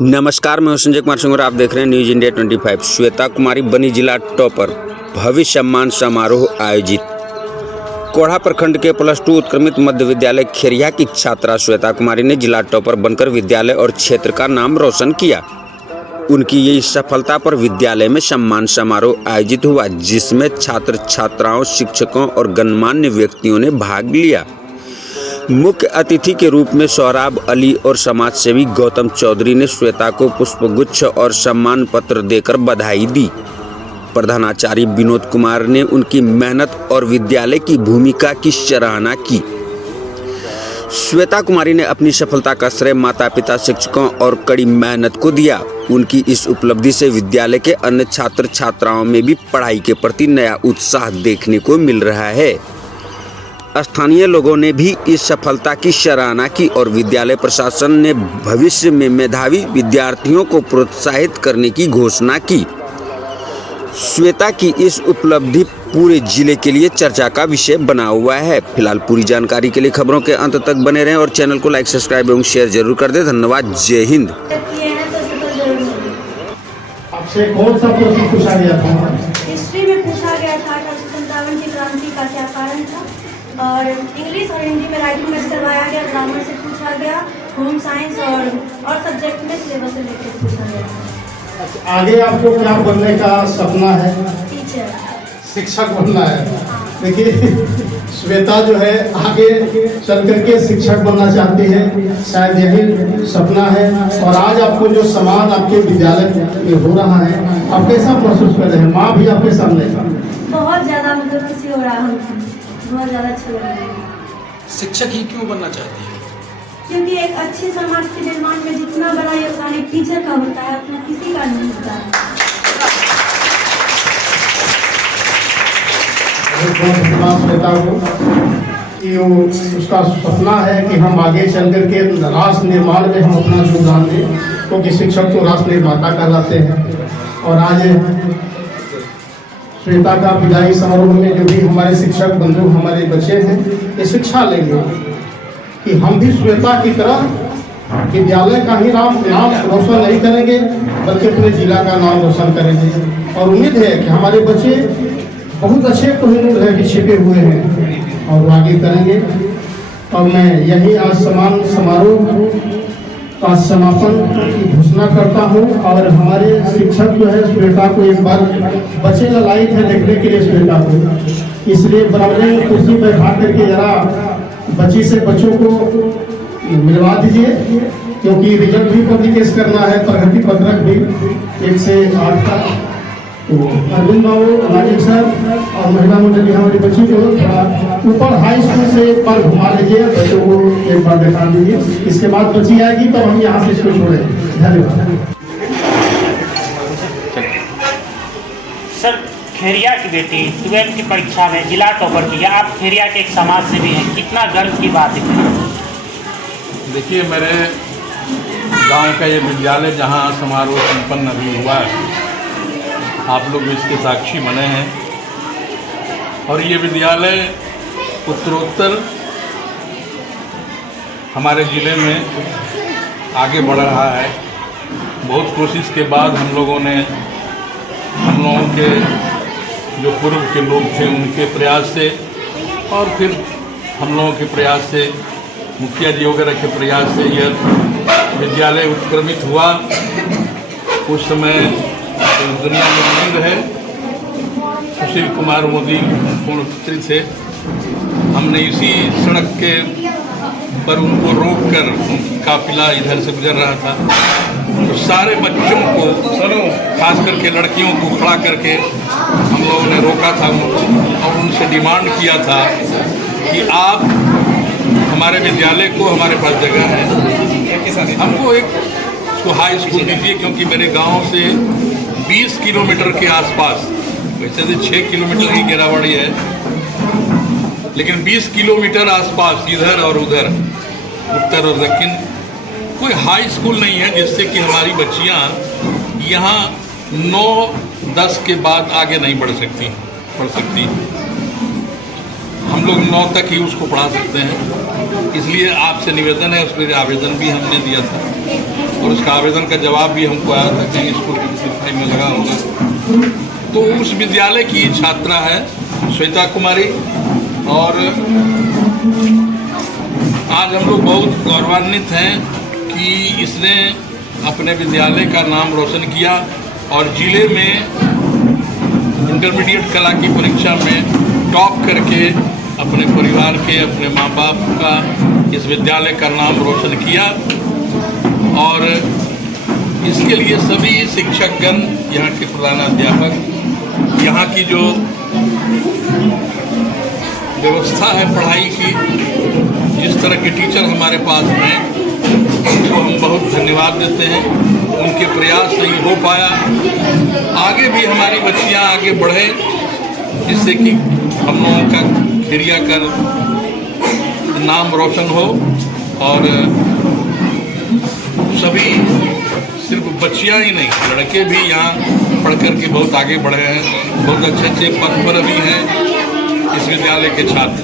नमस्कार, मैं संजय कुमार सिंह और आप देख रहे हैं न्यूज़ इंडिया 25। श्वेता कुमारी बनी जिला टॉपर, भविष्य सम्मान समारोह आयोजित। कोढ़ा प्रखंड के +2 उत्क्रमित मध्य विद्यालय खेरिया की छात्रा श्वेता कुमारी ने जिला टॉपर बनकर विद्यालय और क्षेत्र का नाम रोशन किया। उनकी ये सफलता पर विद्यालय में सम्मान समारोह आयोजित हुआ, जिसमें छात्र छात्राओं, शिक्षकों और गणमान्य व्यक्तियों ने भाग लिया। मुख्य अतिथि के रूप में सोहराब अली और समाज सेवी गौतम चौधरी ने श्वेता को पुष्पगुच्छ और सम्मान पत्र देकर बधाई दी। प्रधानाचार्य विनोद कुमार ने उनकी मेहनत और विद्यालय की भूमिका की सराहना की। श्वेता कुमारी ने अपनी सफलता का श्रेय माता पिता, शिक्षकों और कड़ी मेहनत को दिया। उनकी इस उपलब्धि से विद्यालय के अन्य छात्र छात्राओं में भी पढ़ाई के प्रति नया उत्साह देखने को मिल रहा है। स्थानीय लोगों ने भी इस सफलता की सराहना की और विद्यालय प्रशासन ने भविष्य में मेधावी विद्यार्थियों को प्रोत्साहित करने की घोषणा की। श्वेता की इस उपलब्धि पूरे जिले के लिए चर्चा का विषय बना हुआ है। फिलहाल पूरी जानकारी के लिए खबरों के अंत तक बने रहें और चैनल को लाइक, सब्सक्राइब एवं शेयर जरूर कर दें। धन्यवाद। जय हिंद। आपसे कौन सा प्रश्न पूछा गया था? हिस्ट्री में पूछा गया था 1857 की क्रांति का क्या कारण था, और इंग्लिश और हिंदी में राइटिंग में करवाया गया, ग्रामर से पूछा गया, होम साइंस और सब्जेक्ट में सिलेबस से लेकर पूछा गया। अच्छा, आगे आपको क्या बनने का सपना है? टीचर, शिक्षक बनना है। देखिए, श्वेता जो है आगे चल करके शिक्षक बनना चाहती है, शायद यही सपना है। और आज आपको जो सम्मान आपके विद्यालय में हो रहा है, आप कैसा महसूस कर रहे हैं? माँ भी आपके सामने बहुत ज़्यादा मतलब खुशी हो रहा है, बहुत ज़्यादा अच्छा लग रहा है। शिक्षक ही क्यों बनना चाहती है? क्योंकि एक अच्छे समाज के निर्माण में जितना बड़ा योगदान एक टीचर का होता है, उतना किसी का नहीं होता है। श्वेता को कि वो उसका सपना है कि हम आगे चल करके राष्ट्र निर्माण में हम अपना योगदान दें, क्योंकि शिक्षक तो राष्ट्र निर्माता कहलाते हैं। और आज श्वेता का विदाई समारोह में जो भी हमारे शिक्षक बंधु, हमारे बच्चे हैं, ये शिक्षा लेंगे कि हम भी श्वेता की तरह विद्यालय का ही नाम रोशन नहीं करेंगे, बल्कि अपने जिला का नाम रोशन करेंगे। और उम्मीद है कि हमारे बच्चे बहुत अच्छे कोहिनूर है कि छिपे हुए हैं और आगे करेंगे। और मैं यही आज सम्मान समारोह का समापन की घोषणा करता हूं। और हमारे शिक्षक जो है श्वेता को एक बार बच्चे लाइक है देखने के लिए श्वेता को, इसलिए बराबर कुर्सी पर बैठा करके जरा बच्ची से बच्चों को मिलवा दीजिए, क्योंकि रिजल्ट भी पब्लिकेश करना है, प्रगति पत्रक भी 1 से 8 का। तो अरविंद बाबू, राजीव सर और महिला मंडली हमारी बच्ची को थोड़ा ऊपर हाई स्कूल से एक बार घुमा लीजिए, बच्चों को एक बार दिखा दीजिए। इसके बाद बच्ची आएगी तब हम यहाँ से स्कूल छोड़े। धन्यवाद। सर, खेरिया की बेटी 12वीं की परीक्षा में जिला टॉपर किया। आप खेरिया के एक समाज सेवी हैं, कितना गर्व की बात है? देखिए, मेरे गांव का ये विद्यालय जहां समारोह संपन्न अभी हुआ है, आप लोग इसके साक्षी बने हैं। और ये विद्यालय उत्तरोत्तर हमारे ज़िले में आगे बढ़ रहा है। बहुत कोशिश के बाद हम लोगों के जो पूर्व के लोग थे उनके प्रयास से, और फिर हम लोगों के प्रयास से, मुखिया जी वगैरह के प्रयास से यह विद्यालय उत्क्रमित हुआ। उस समय दुनिया में उम्मीद है, सुशील कुमार मोदी पूर्णपुत्री थे। हमने इसी सड़क के पर उनको रोककर, उनकी काफिला इधर से गुजर रहा था, तो सारे बच्चों को, खास करके लड़कियों को खड़ा करके हम लोगों ने रोका था उनको, और उनसे डिमांड किया था कि आप हमारे विद्यालय को, हमारे पास जगह है, हमको एक उसको हाई स्कूल दीजिए, क्योंकि मेरे गांव से 20 किलोमीटर के आसपास, वैसे तो 6 किलोमीटर की गिरावड़ी है, लेकिन 20 किलोमीटर आसपास इधर और उधर, उत्तर और दक्षिण, कोई हाई स्कूल नहीं है जिससे कि हमारी बच्चियां यहाँ 9-10 के बाद आगे नहीं पढ़ सकती। हम लोग 9 तक ही उसको पढ़ा सकते हैं। इसलिए आपसे निवेदन है, उस पर आवेदन भी हमने दिया था। और उसका आवेदन का जवाब भी हमको आया था कहीं स्कूल की किसी फाइल में लगा होगा। तो उस विद्यालय की छात्रा है श्वेता कुमारी, और आज हम लोग बहुत गौरवान्वित हैं कि इसने अपने विद्यालय का नाम रोशन किया और जिले में इंटरमीडिएट कला की परीक्षा में टॉप करके अपने परिवार के, अपने माँ बाप का, इस विद्यालय का नाम रोशन किया। और इसके लिए सभी शिक्षकगण, यहाँ के प्रधानाध्यापक, यहाँ की जो व्यवस्था है पढ़ाई की, जिस तरह के टीचर हमारे पास हैं, उनको हम बहुत धन्यवाद देते हैं। उनके प्रयास से ही हो पाया। आगे भी हमारी बच्चियाँ आगे बढ़े, जिससे कि हम लोगों का खेरिया का नाम रोशन हो। और सभी सिर्फ बच्चियाँ ही नहीं, लड़के भी यहाँ पढ़ कर के बहुत आगे बढ़े हैं, बहुत अच्छे अच्छे पद पर भी हैं। इस विद्यालय के छात्र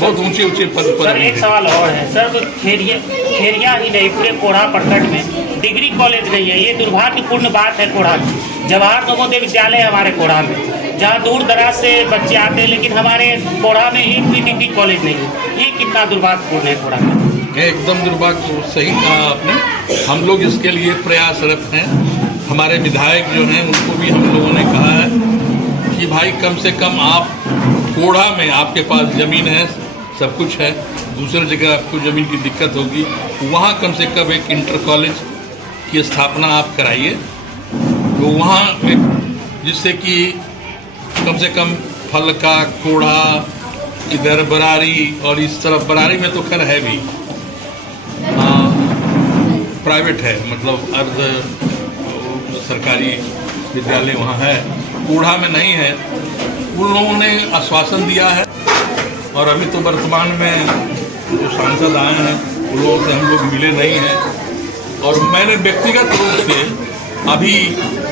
बहुत ऊंचे ऊंचे पद पर सर, एक सवाल और है सर, तो खेरिया ही नहीं, पूरे कोढ़ा प्रखंड में डिग्री कॉलेज नहीं है। ये दुर्भाग्यपूर्ण बात है कोढ़ा की। जवाहर नवोदय विद्यालय है हमारे कोढ़ा में, जहाँ दूर दराज से बच्चे आते हैं, लेकिन हमारे कोढ़ा में एक भी डिग्री कॉलेज नहीं है। ये कितना दुर्भाग्यपूर्ण है कोढ़ा में। एकदम दुर्भाग्य, सही कहा आपने। हम लोग इसके लिए प्रयासरत हैं। हमारे विधायक जो हैं उनको भी हम लोगों ने कहा है कि भाई कम से कम आप कोढ़ा में, आपके पास ज़मीन है, सब कुछ है, दूसरी जगह आपको ज़मीन की दिक्कत होगी, वहाँ कम से कम एक इंटर कॉलेज की स्थापना आप कराइए। तो वहाँ जिससे कि कम से कम फलका, कोढ़ा, इधर बरारी, और इस तरफ बरारी में तो खैर है भी, प्राइवेट है, मतलब अर्ध सरकारी विद्यालय वहाँ है, कोढ़ा में नहीं है। उन लोगों ने आश्वासन दिया है, और अभी तो वर्तमान में जो सांसद आए हैं उन लोगों से हम लोग मिले नहीं हैं। और मैंने व्यक्तिगत रूप से अभी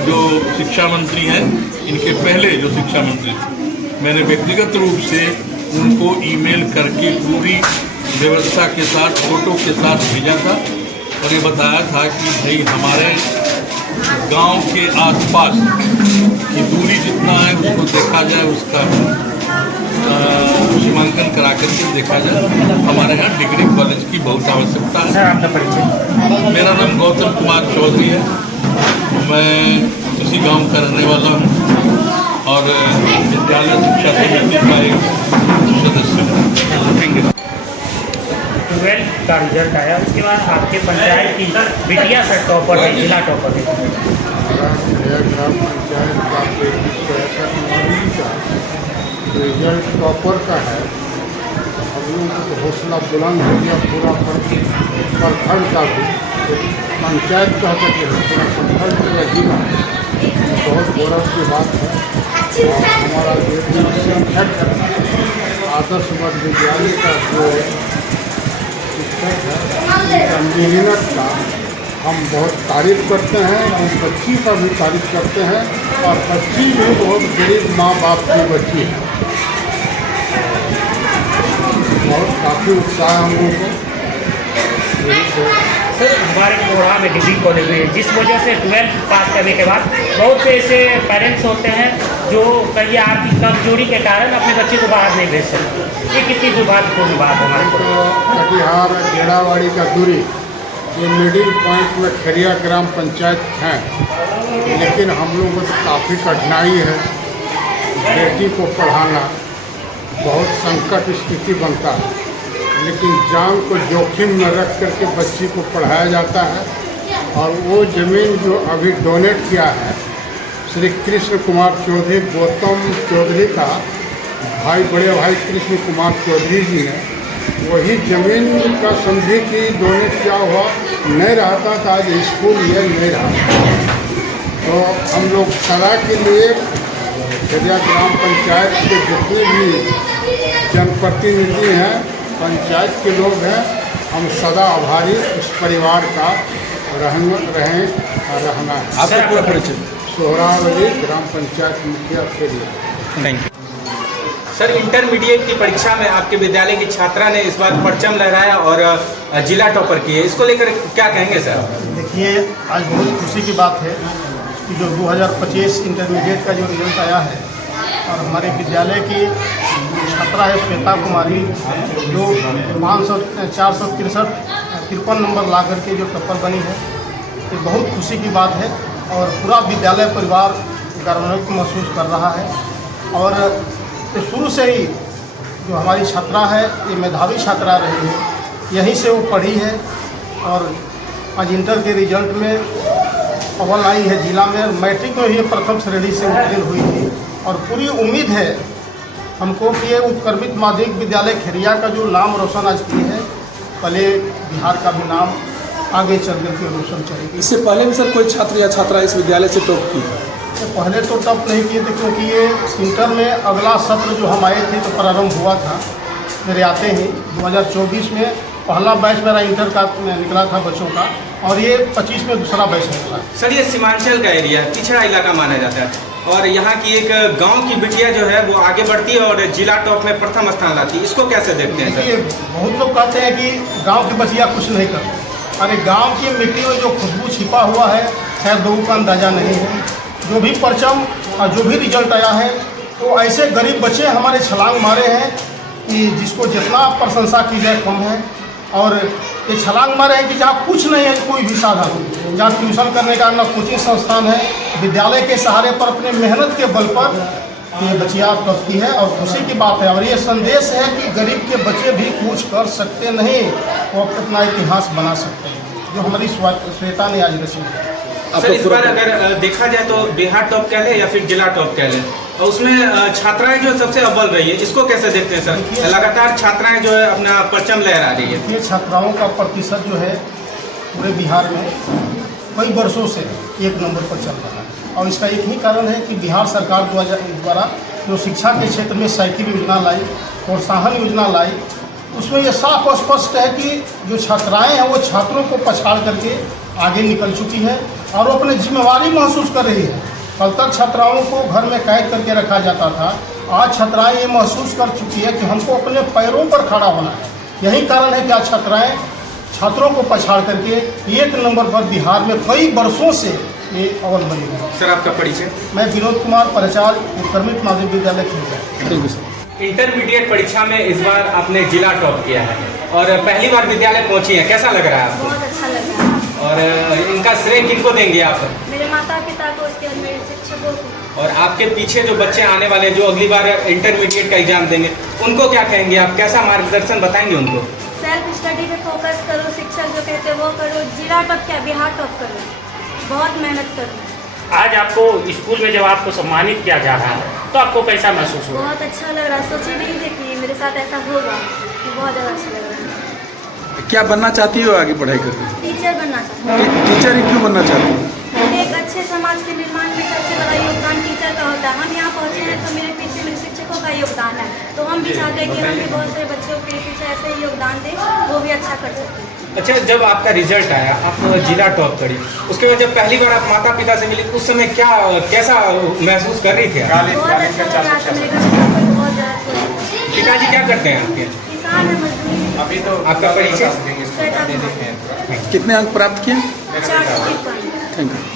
जो शिक्षा मंत्री हैं, इनके पहले जो शिक्षा मंत्री थे, मैंने व्यक्तिगत रूप से उनको ईमेल करके पूरी व्यवस्था के साथ, फोटो के साथ भेजा था, और ये बताया था कि भाई हमारे गांव के आसपास की दूरी जितना है उसको देखा जाए, उसका सीमांकन करा करके देखा जाए। हमारे यहाँ डिग्री कॉलेज की बहुत आवश्यकता है। सर, आपका परिचय? मेरा नाम गौतम कुमार चौधरी है, मैं उसी गांव का रहने वाला हूँ और विद्यालय शिक्षा समिति का एक सदस्य हूँ। 12th का रिजल्ट आया, उसके बाद आपके पंचायत की बिटिया सर टॉपर है, जिला टॉपर है। ग्राम पंचायत का रिजल्ट टॉपर का है। हम लोगों को तो हौसला बुलंद हो गया, पूरा प्रखंड का भी, पंचायत का पूरा प्रखंड का जिला, बहुत गौरव की बात है। और हमारा आदर्श मध्य विद्यालय का जो शिक्षक है, मेहनत का हम बहुत तारीफ करते हैं, उस बच्ची का भी तारीफ करते हैं। और बच्ची भी बहुत गरीब माँ बाप की बच्ची है, बहुत काफ़ी उत्साह हम लोगों को। सर, हमारे कोढ़ा में डिग्री कॉलेज में, जिस वजह से 12th पास करने के बाद बहुत से ऐसे पेरेंट्स होते हैं जो कहीं आर्थिक कमजोरी के कारण अपने बच्चे को बाहर नहीं भेज सकते। ये कितनी दुर्भाग्यपूर्ण बात है हमारे को। तो कटिहार गेड़ावाड़ी का दूरी, ये मिडिल पॉइंट में खेरिया ग्राम पंचायत हैं, लेकिन हम लोगों को तो काफ़ी कठिनाई है। बेटी को पढ़ाना बहुत संकट स्थिति बनता है, लेकिन जान को जोखिम में रख करके बच्ची को पढ़ाया जाता है। और वो ज़मीन जो अभी डोनेट किया है श्री कृष्ण कुमार चौधरी, गौतम चौधरी का भाई, बड़े भाई कृष्ण कुमार चौधरी जी ने, वही ज़मीन का समझे कि डोनेट किया हुआ नहीं रहता था, आज स्कूल ये नहीं रहा। तो हम लोग सदा के लिए खेरिया ग्राम पंचायत के जितने भी जनप्रतिनिधि हैं, पंचायत के लोग हैं, हम सदा आभारी उस परिवार का रहना है। आपका पूरा परिचय? सोहरावली, ग्राम पंचायत मुखिया Kheria. Thank you. Sir, intermediate की परीक्षा में आपके विद्यालय की छात्रा ने इस बार परचम लहराया और जिला टॉपर की है, इसको लेकर क्या कहेंगे सर? देखिए, आज बहुत खुशी की बात है कि जो 2025 इंटरमीडिएट का जो रिजल्ट आया है और हमारे विद्यालय की छात्रा है श्वेता कुमारी, जो 53 नंबर ला करके जो टॉपर बनी है, ये बहुत खुशी की बात है और पूरा विद्यालय परिवार गौरवान्वित महसूस कर रहा है। और ये शुरू से ही जो हमारी छात्रा है ये मेधावी छात्रा रही है, यहीं से वो पढ़ी है और आज इंटर के रिजल्ट में अव्वल आई है जिला में। मैट्रिक में ही प्रथम श्रेणी से उत्तीर्ण हुई थी और पूरी उम्मीद है हमको कि ये उत्क्रमित माध्यमिक विद्यालय खेरिया का जो नाम रोशन आज की है, पहले बिहार का भी नाम आगे चल कर के रोशन करेगी। इससे पहले भी सर कोई छात्र या छात्रा इस विद्यालय से टॉप की? तो पहले तो टॉप नहीं किए थे, क्योंकि ये इंटर में अगला सत्र जो हम आए थे तो प्रारंभ हुआ था मेरे आते ही 2024 में पहला बैच मेरा इंटर का निकला था बच्चों का, और ये 25 में दूसरा बैच निकला। सर, ये सीमांचल का एरिया, पिछड़ा इलाका माना जाता है और यहाँ की एक गांव की बिटिया जो है वो आगे बढ़ती है और जिला टॉप में प्रथम स्थान लाती है, इसको कैसे देखते हैं देखिए, बहुत लोग कहते हैं कि गांव की बच्चियाँ कुछ नहीं करती। अरे गांव की मिट्टी में जो खुशबू छिपा हुआ है शायद लोगों का अंदाज़ा नहीं है। जो भी परचम और जो भी रिजल्ट आया है तो ऐसे गरीब बच्चे हमारे छलांग मारे हैं कि जिसको जितना प्रशंसा की जाए कम है। और ये छलांग मारे हैं कि जहाँ कुछ नहीं है, कोई भी साधन, जहाँ ट्यूशन करने का ना कोचिंग संस्थान है, विद्यालय के सहारे पर अपने मेहनत के बल पर ये बच्चियाँ करती है और खुशी की बात है। और ये संदेश है कि गरीब के बच्चे भी कुछ कर सकते नहीं, वो अपना इतिहास बना सकते हैं, जो हमारी श्वेता ने आज रची है। सर, इस बार अगर देखा जाए तो बिहार टॉप कह लें या फिर जिला टॉप कह लें, और उसमें छात्राएं जो सबसे अव्वल रही है, इसको कैसे देखते हैं सर? लगातार छात्राएं जो है अपना परचम लहरा रही है। ये छात्राओं का प्रतिशत जो है पूरे बिहार में कई वर्षों से 1 नंबर पर चल रहा है और इसका एक ही कारण है कि बिहार सरकार द्वारा जो शिक्षा के क्षेत्र में साइकिल योजना लाई, प्रोत्साहन योजना लाई, उसमें ये साफ और स्पष्ट है कि जो छात्राएं हैं वो छात्रों को पछाड़ करके आगे निकल चुकी है और वो अपनी जिम्मेवारी महसूस कर रही है। कल तक छात्राओं को घर में कैद करके रखा जाता था, आज छात्राएं ये महसूस कर चुकी है कि हमको अपने पैरों पर खड़ा होना है। यही कारण है कि आज छात्राएं छात्रों को पछाड़ करके 1 नंबर पर बिहार में कई वर्षों से ये अव्वल बनी है। सर, आपका परिचय? मैं विनोद कुमार प्राचार्य, उत्क्रमित माध्यमिक विद्यालय Kheria. Thank you sir. Intermediate परीक्षा में इस बार आपने जिला टॉप किया है और पहली बार विद्यालय पहुंची है, कैसा लग रहा है आपको? बहुत अच्छा लग रहा है। और इनका श्रेय किनको देंगे आप? मेरे माता पिता को, उसके बाद मेरे शिक्षकों को। और आपके पीछे जो बच्चे आने वाले जो अगली बार इंटरमीडिएट का एग्जाम देंगे, उनको क्या कहेंगे आप? कैसा मार्गदर्शन बताएंगे उनको? सेल्फ स्टडी पे फोकस करो, शिक्षक जो कहते हैं वो करो, जिला टॉप क्या बिहार टॉप करो, बहुत मेहनत करो। आज आपको स्कूल में जब आपको सम्मानित किया जा रहा है तो आपको कैसा महसूस हुआ? बहुत अच्छा लग रहा है, सोची नहीं थी कि मेरे साथ ऐसा होगा, बहुत ज़्यादा अच्छा लग रहा है। क्या बनना चाहती हो आगे पढ़ाई करके? टीचर बनना चाहती हूँ। टीचर ही क्यों बनना चाहती हो? एक अच्छे समाज के निर्माण में सबसे बड़ा योगदान टीचर का होता है। हम यहाँ पहुँचे हैं तो मेरे पीछे मेरे शिक्षकों का योगदान है, तो हम भी चाहते हैं कि हम भी बहुत सारे बच्चों के पीछे ऐसे ही योगदान दें, वो भी अच्छा कर सकते हैं। अच्छा, जब आपका रिजल्ट आया, आप जिला टॉप करी, उसके बाद जब पहली बार आप माता पिता से मिली, उस समय कैसा महसूस कर रही थी? बहुत अच्छा लग रहा था, मेरे घर में सब कोई बहुत ज़्यादा खुश है। पिताजी क्या करते हैं आपके? किसान है, मजदूरी। अभी तो आपका परिचय? श्वेता कुमारी। कितने अंक प्राप्त किए? 453। Thank you.